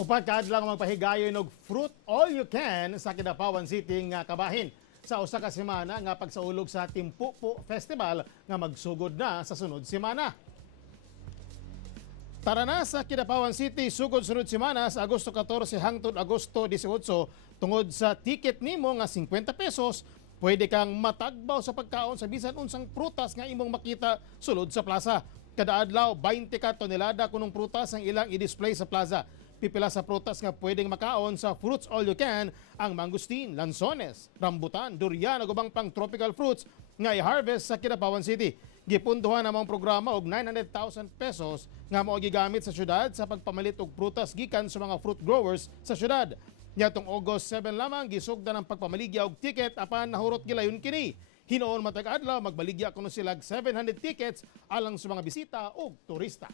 Upat ka adlaw magpahigayon og fruit all you can sa Kidapawan City nga kabahin sa usa ka semana nga pagsaulog sa Timpupo Festival nga magsugod na sa sunod semana. Tara na sa Kidapawan City sugod sunod semana sa Agosto 14 hangtod Agosto 18 tungod sa ticket nimo nga 50 pesos. Pwede kang matagbaw sa pagkaon sa bisan unsang prutas nga imong makita sulod sa plaza. Kada adlaw 20 ka tonelada kunong prutas ang ilang i-display sa plaza. Pipila sa prutas nga pwedeng makaon sa Fruits All You Can ang mangustin, lansones, rambutan, durian ug ubang pang tropical fruits nga i-harvest sa Kidapawan City. Gipunduhan namang programa og 900,000 pesos nga mao gigamit sa syudad sa pagpamalit og prutas gikan sa mga fruit growers sa syudad. Niadtong August 7 lamang gisugda ng pagpamaligya og ticket apan nahurot gilayon kini. Hinoon matag adlaw magbaligya kuno sila 700 tickets alang sa mga bisita ug turista.